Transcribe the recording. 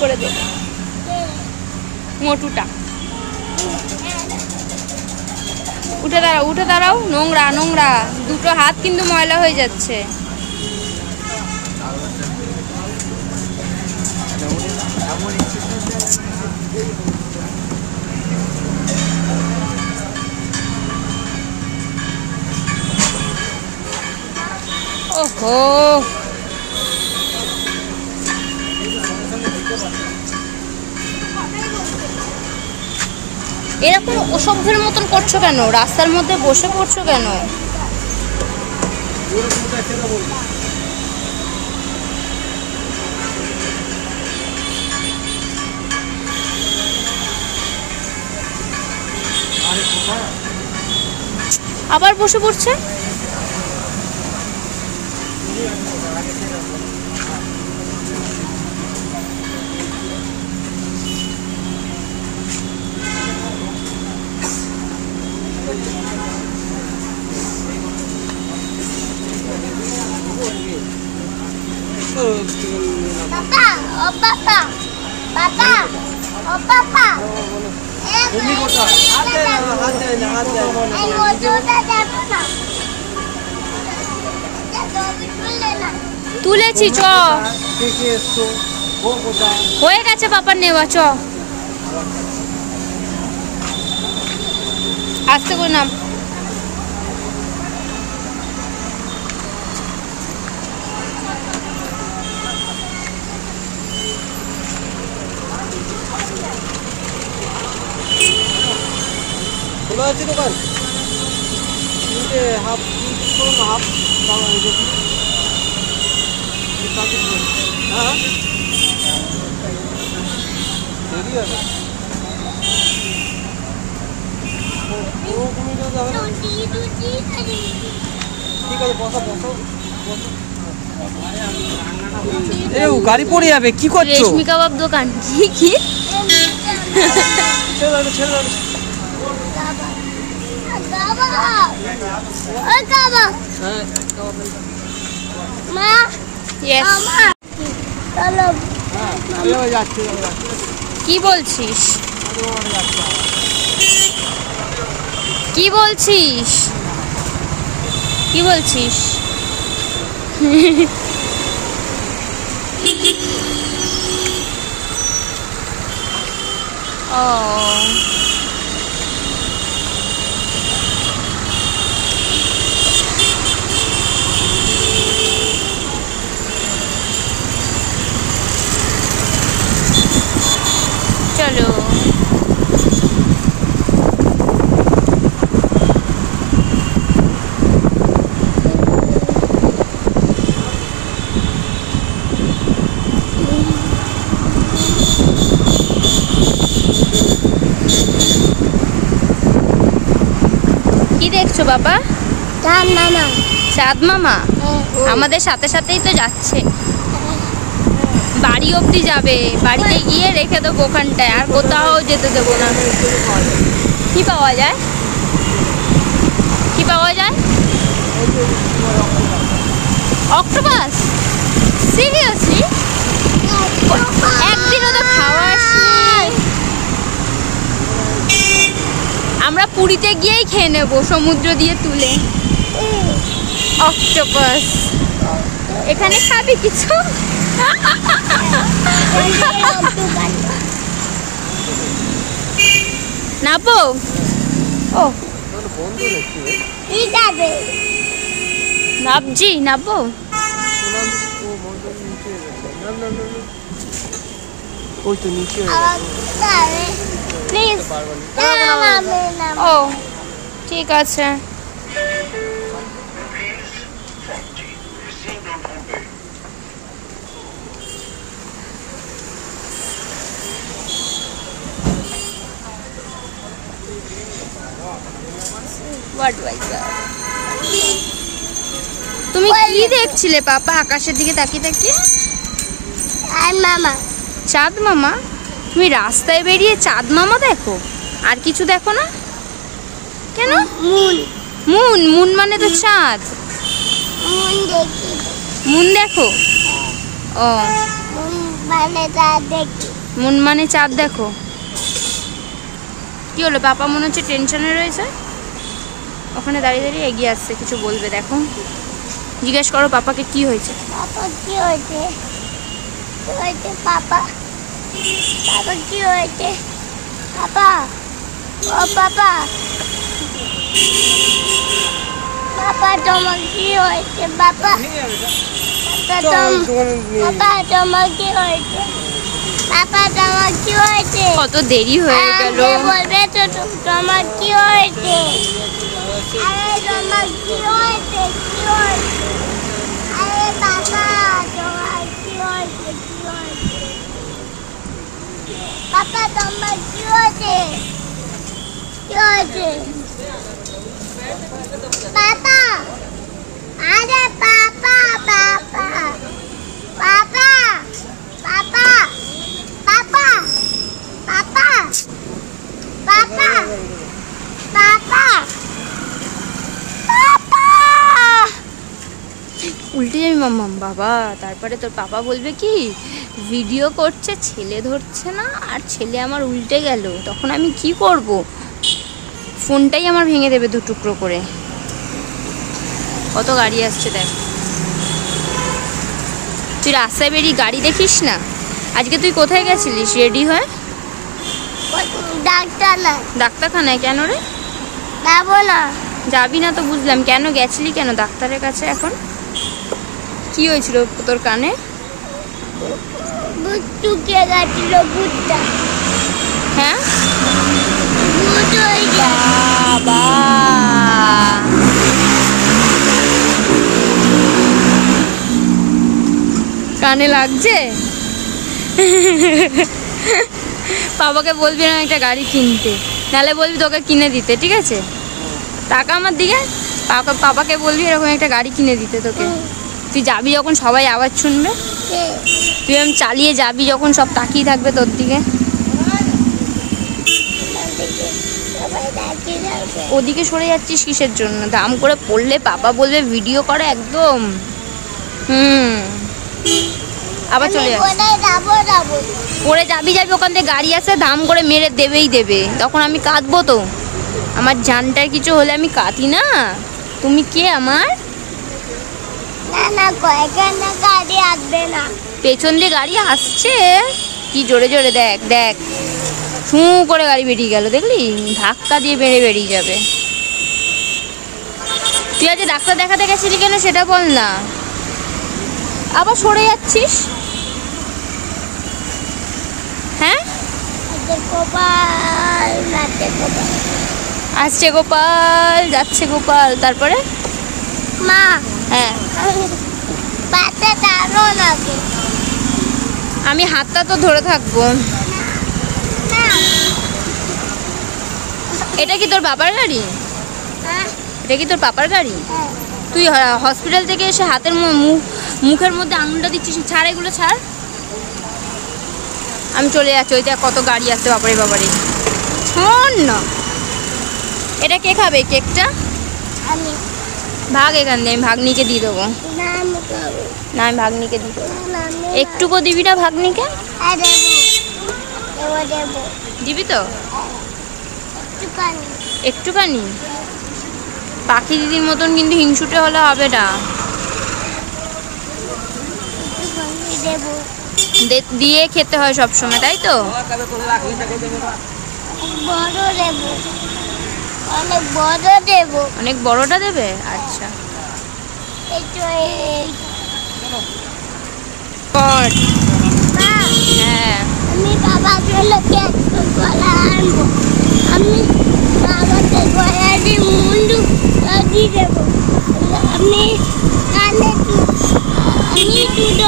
করে দে মোটুটা। উঠে দাঁড়াও, উঠে দাঁড়াও। নোংরা নোংরা, দুটো হাত কিন্তু ময়লা হয়ে যাচ্ছে। ওহো, এরকম অসভ্যের মতন করছো কেন? রাস্তার মধ্যে বসে পড়ছো কেন? আবার বসে পড়ছে। Papa, oh papa, papa, oh papa. তুলেছি চ, হয়ে গেছে পাপার নেওয়া। চ আস্তে করে নাম। খোলা আছে দোকান? হাফ হাফ হ্যাঁ দেরি আছে। ঠিক আছে, বসো বসো বসো। এই গাড়ি পড়ে যাবে, কি করছো? রেশমি কাবাব দোকান। কি কি কি বলছিস? কি বলছিস? কি বলছিস? ও চলো। কি দেখছো বাবা? চাঁদ মামা। চাঁদ মামা আমাদের সাথে সাথেই তো যাচ্ছে। বাড়ি অবধি যাবে, বাড়িতে গিয়ে রেখে দেবো ওখানটায়, আর কোথাও যেতে দেবো না। কি পাওয়া যায়? কি পাওয়া যায়? অক্টোপাস? সিরিয়াসলি? একদিনও তো খাওয়া আসেনি। আমরা পুরীতে গিয়েই খেয়ে নেবো সমুদ্র দিয়ে তুলে অক্টোপাস। এখানে খাবি কিছু? নাবো? ও নাবজি, নাবো? ওই তো নিচে প্লিজ। ও ঠিক আছে। তুমি কি দেখছিলে পাপা আকাশের দিকে তাকিয়ে তাকিয়ে? মামা। চাঁদ মামা? তুমি রাস্তায় বেরিয়ে চাঁদ মামা দেখো, আর কিছু দেখো না কেন? মুন। মুন? মুন মানে তো চাঁদ। মুন দেখি। মুন দেখো? ও মুন মানে তা দেখি মন মানে চাঁদ দেখো। কি হলো, পাপা মনে হচ্ছে টেনশনে রয়েছে, ওখানে দাঁড়িয়ে দাঁড়িয়ে এগিয়ে আসছে, কিছু বলবে দেখো। জিজ্ঞেস করো পাপাকে কি হয়েছে। পাপা কি হয়েছে? কি হয়েছে পাপা? পাপা কি হয়েছে? পাপা, ও পাপা, পাপা তোমার কি হয়েছে? পাপা, পাপা তোমার কি হয়েছে? পাপা তোমার কি হয়েছে? কত দেরি হয়ে গেল। বলবে তো তোমার কি হয়েছে? আরে তোমার কি হয়েছে? কি হয়েছে? আরে পাপা তোমার কি হয়েছে? কি হয়েছে? পাপা তোমার কি হয়েছে? কি হয়েছে? পাপা, আরে পাপা, পাপা, পাপা, পাপা, পাপা, পাপা, পাপা, পাপা, পাপা। উল্টে যাবি মাম্মাম বাবা। তারপরে তোর পাপা বলবে কি, ভিডিও করছে, ছেলে ধরছে না, আর ছেলে আমার উল্টে গেল, তখন আমি কি করব? ফোনটাই আমার ভেঙে দেবে দু টুকরো করে। কত গাড়ি আসছে দেখ। তুই রাস্তায় বেরিয়ে গাড়ি দেখিস না? আজকে তুই কোথায় গেছিলিস রেডি হয়ে? ডাক্তার না, ডাক্তারখানায়। কেন রে? যাবো না। যাবি না তো বুঝলাম, কেন গেছিলি কেন ডাক্তারের কাছে? এখন কি হয়েছিল তোর কানে? ভূত ঢুকে গেছিল, ভূতটা। হ্যাঁ ভূত হয়ে গেছে। বাবা, কানে লাগছে? বাবাকে বলবি না একটা গাড়ি কিনতে, নাহলে বলবি তোকে কিনে দিতে, ঠিক আছে? টাকা আমার দিকে, পাপাকে বলবি এরকম একটা গাড়ি কিনে দিতে তোকে। তুই যাবি যখন সবাই আওয়াজ শুনবে, তুই আমি চালিয়ে যাবি যখন সব তাকিয়ে থাকবে তোর দিকে। ওদিকে সরে যাচ্ছিস কিসের জন্য? দাম করে পড়লে পাপা বলবে ভিডিও করে একদম। আবার চলে যাচ্ছে। পরে যাবি ওখান থেকে গাড়ি আসে দাম করে মেরে দেবেই দেবে, তখন আমি কাঁদবো তো। আমার জানটার কিছু হলে আমি কাঁদি না? তুমি কে আমার? না না, কয়েকটা গাড়ি আসবে না। পেছন দিয়ে গাড়ি আসছে, কি জোরে জোরে, দেখ দেখ, ছু করে গাড়ি বেরিয়ে গেল, দেখলি? ধাক্কা দিয়ে বেরিয়ে যাবে। তুই আজ ডাক্তার দেখাতে গেছিলি কেন সেটা বল না, আবার সরে যাচ্ছিস। হ্যাঁ, আসছে গোপাল, যাচ্ছে গোপাল, তারপরে মা, হ্যাঁ পাতে দাঁড়ো নাকি? আমি হাতটা তো ধরে থাকবো। না। এটা কি তোর বাবার গাড়ি? হ্যাঁ, এটা কি তোর পাপার গাড়ি? হ্যাঁ। তুই হসপিটাল থেকে এসে হাতের মুখের মধ্যে আঙুলটা দিচ্ছিস, ছাড় এগুলো ছাড়। আমি চলে যাচ্ছি, ওই দেখ কত গাড়ি আসছে, বাবারে বাবারে। শোন না, এটা কে খাবে কেকটা? আমি। ভাগ এখান দিয়ে, আমি ভাগ্নিকে দিয়ে দেবো। না, আমি খাবো। না, আমি ভাগ্নিকে দিয়ে দেবো। না, আমি একটুকু দিবি না ভাগ্নিকে? হ্যাঁ, দেবো। দেবো। দিবি তো? একটুখানি। একটুখানি? পাখি দিদির মতন কিন্তু হিংসুটে হলে হবে না। একটুখানি দেবো। দিয়ে খেতে হয় সব সময়, তাই তো? বড় দেবো, অনেক বড় দেবো। অনেক বড়টা দেবে? আচ্ছা। কর। মা, হ্যাঁ, আমি বাবার জন্য কেক কলা আনবো। আমি বাবাকে গলা দিয়ে মুন্ডু দিয়ে দেবো। আমি দুধ